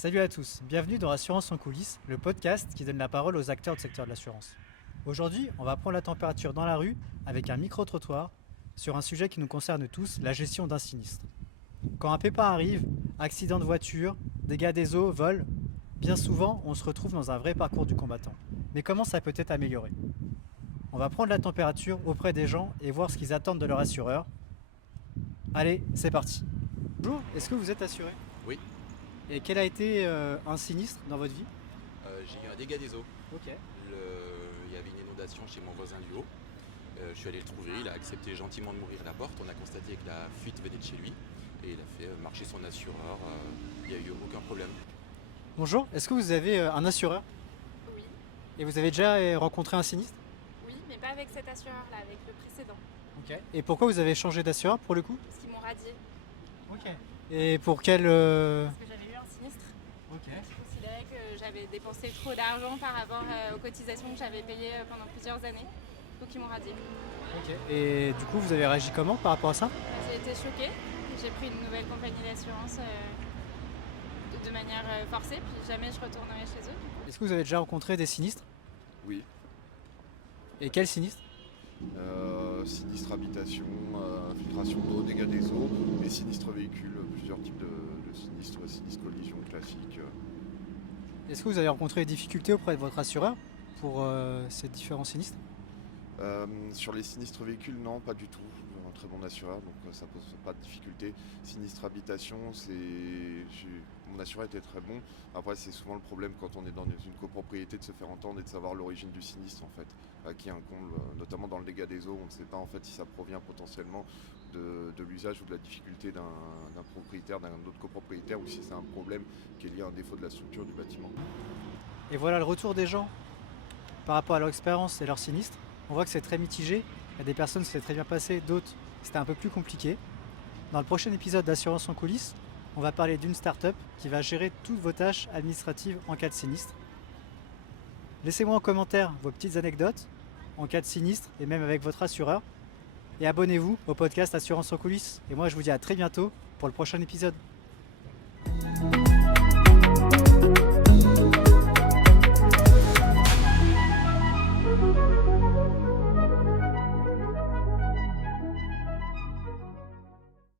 Salut à tous, bienvenue dans Assurance en coulisses, le podcast qui donne la parole aux acteurs du secteur de l'assurance. Aujourd'hui, on va prendre la température dans la rue avec un micro-trottoir sur un sujet qui nous concerne tous, la gestion d'un sinistre. Quand un pépin arrive, accident de voiture, dégâts des eaux, vol, bien souvent on se retrouve dans un vrai parcours du combattant. Mais comment ça peut être amélioré? On va prendre la température auprès des gens et voir ce qu'ils attendent de leur assureur. Allez, c'est parti. Bonjour, est-ce que vous êtes assuré? Oui, Et quel a été un sinistre dans votre vie? j'ai eu un dégât des eaux. Ok. Il y avait une inondation chez mon voisin du haut. Je suis allé le trouver, il a accepté gentiment de m'ouvrir la porte. On a constaté que la fuite venait de chez lui et il a fait marcher son assureur. Il n'y a eu aucun problème. Bonjour, est-ce que vous avez un assureur Oui, et vous avez déjà rencontré un sinistre? oui, mais pas avec cet assureur-là, avec le précédent. Ok. Et pourquoi vous avez changé d'assureur pour le coup? Parce qu'ils m'ont radié. Ok. Et pour quel... Parce que j'avais eu un sinistre. Ok. Je considérais que j'avais dépensé trop d'argent par rapport aux cotisations que j'avais payées pendant plusieurs années. Donc ils m'ont radié. Ok. Et du coup, vous avez réagi comment par rapport à ça? J'ai été choquée. J'ai pris une nouvelle compagnie d'assurance de manière forcée, puis jamais je retournerai chez eux. Est-ce que vous avez déjà rencontré des sinistres? Oui, Et quel sinistre? sinistre habitation, filtration d'eau, dégâts des eaux, et sinistre véhicule, plusieurs types de sinistres, sinistre collision classique. Est-ce que vous avez rencontré des difficultés auprès de votre assureur pour ces différents sinistres? Sur les sinistres véhicules, non, pas du tout. Un très bon assureur, donc ça pose pas de difficulté. Sinistre habitation, mon assureur était très bon. Après, c'est souvent le problème quand on est dans une copropriété de se faire entendre et de savoir l'origine du sinistre en fait, qui incombe, notamment dans le dégât des eaux. On ne sait pas en fait si ça provient potentiellement de l'usage ou de la difficulté d'un propriétaire, d'un autre copropriétaire, ou si c'est un problème qui est lié à un défaut de la structure du bâtiment. Et voilà le retour des gens par rapport à leur expérience et leur sinistre. On voit que c'est très mitigé. Il y a des personnes qui s'est très bien passé, d'autres c'était un peu plus compliqué. Dans le prochain épisode d'Assurance en coulisses, on va parler d'une start-up qui va gérer toutes vos tâches administratives en cas de sinistre. Laissez-moi en commentaire vos petites anecdotes en cas de sinistre et même avec votre assureur. Et abonnez-vous au podcast Assurance en coulisses. Et moi je vous dis à très bientôt pour le prochain épisode.